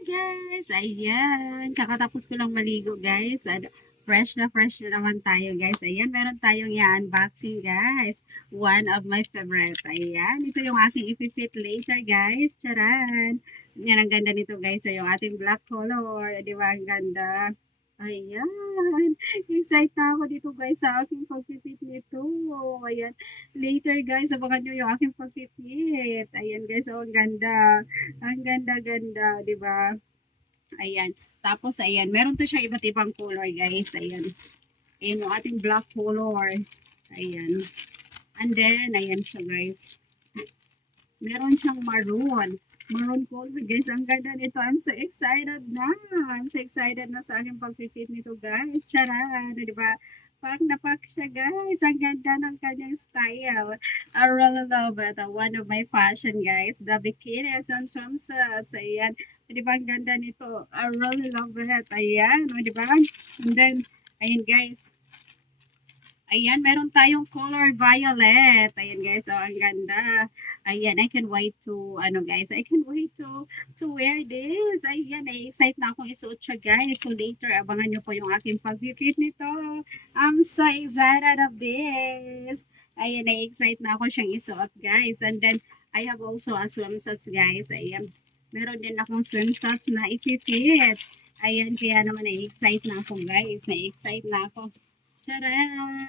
Guys, ayan. Kakatapos ko lang maligo, guys. Fresh na naman tayo, guys. Ayan, meron tayong i-unboxing, guys. One of my favorite. Ayan, ito yung aking i-fit later, guys. Charan! Yan, ang ganda nito, guys. So, yung ating black color. Di ba, ang ganda? Ayan. Excited na ako dito, guys, sa aking pag-fit nito. Ayan. Later, guys, abangan nyo yung aking pag-fit. Ayan, guys. Oh, ang ganda. Ang ganda-ganda, 'di ba? Ayan. Tapos ayan, meron 'to siyang iba't ibang color, guys. Ayan. Ayan yung ating black color. Ayan. And then, ayan siya, guys. Meron siyang maroon. Maroon color, guys. Ang ganda nito. I'm so excited na. I'm so excited na sa aking pag-fit nito, guys. Charan, 'di ba? Pak na pak siya, guys. Ang ganda ng kanyang style. I really love it. One of my fashion, guys. The bikinis and sunsets. Ayan. Di ba ang ganda nito? I really love it. Ayan. O, di ba? And then, ayan, guys. Ayan, meron tayong color violet. Ayan, guys. Oh, ang ganda. Ayan, I can wait to, ano, guys. I can wait to wear this. Ayan, na-excite na akong isuot siya, guys. So, later, abangan nyo po yung aking pag-fit nito. I'm so excited of this. Ayan, na-excite na ako siyang isuot, guys. And then, I have also a swimsuits, guys. Ayan, meron din akong swimsuits na i-fit. Ayan, kaya naman na-excite na ako, guys. Na-excite na ako. Charan!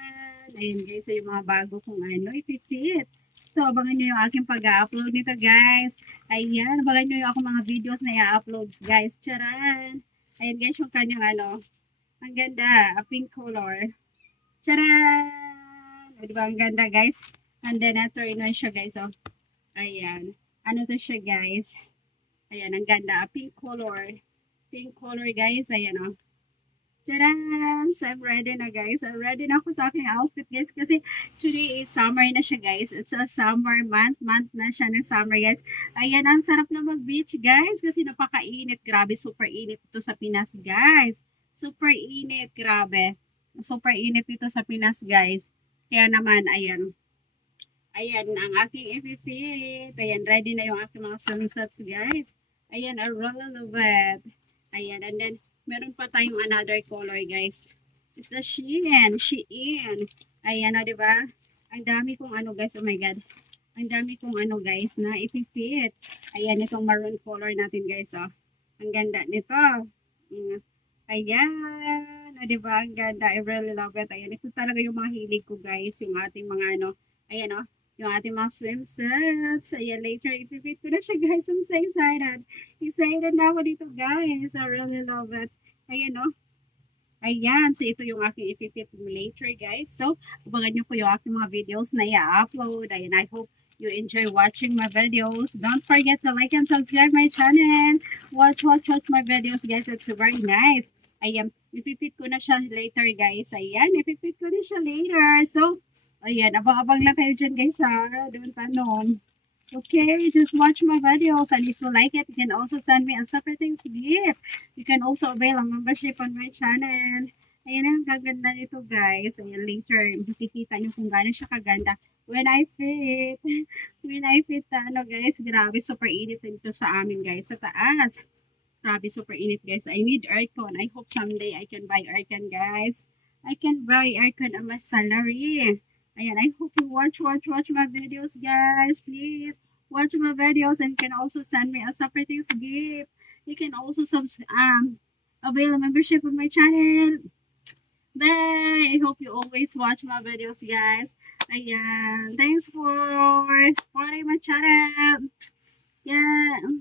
Ayun guys, so yung mga bago kong ano, ipipit. So, abangan nyo yung aking pag-upload nito guys. Ayan, abangan nyo yung akong mga videos na i-uploads guys. Charan! Ayan guys, yung kanyang ano, ang ganda, a pink color. Charan! O, diba ang ganda guys? And then, ito rin siya guys, oh. Ayan. Ano to siya guys? Ayan, ang ganda, a pink color. Pink color guys, ayan oh. Tadaan! So, I'm ready na guys. I'm ready na ako sa aking outfit guys kasi today is summer na siya guys. It's a summer month. Month na siya ng summer guys. Ayan, ang sarap na mag-beach guys kasi napakainit. Grabe, super init ito sa Pinas guys. Super init, grabe. Super init dito sa Pinas guys. Kaya naman, ayan. Ayan, ang aking FFit. Ayan, ready na yung aking mga sunsets guys. Ayan, I really love it. Ayan, and then, meron pa tayong another color, guys. It's the Shein. Shein. Ayan, o, diba? Ang dami kong ano, guys. Oh my God. Ang dami kong ano, guys, na ipipit. Ayan, itong maroon color natin, guys, oh. Ang ganda nito. Ayan. O, diba? Ang ganda. I really love it. Ayan, ito talaga yung mga hilig ko, guys. Yung ating mga ano. Ayan, oh. Yung ating mga swimsuits. Ayan, later, ipipit ko na siya, guys. I'm so excited. Excited na ako dito, guys. I really love it. Ayan, no? Ayan. So, ito yung aking i-fit later, guys. So, abangan nyo po yung aking mga videos na i-upload. Ayan, I hope you enjoy watching my videos. Don't forget to like and subscribe my channel. Watch my videos, guys. It's very nice. Ayan, i-fit ko na siya later, guys. Ayan, i-fit ko na siya later. So, ayan, abang-abang lang kayo dyan, guys, ha? Don't tanong. Okay, just watch my videos, and if you like it, you can also send me a separate gift. You can also avail a membership on my channel. Ayan ang gaganda nito guys. Ayan later, makikita nyo kung gaano siya kaganda. When I fit, when I fit, ano guys, grabe, super init dito sa amin guys, sa taas. Grabe, super init guys. I need aircon. I hope someday I can buy aircon guys. I can buy aircon on my salary. Ayan, I hope you watch my videos guys. Please watch my videos and can also send me a separate gift. You can also avail a membership on my channel. Bye! I hope you always watch my videos guys. Ayan, thanks for supporting my channel. Yeah.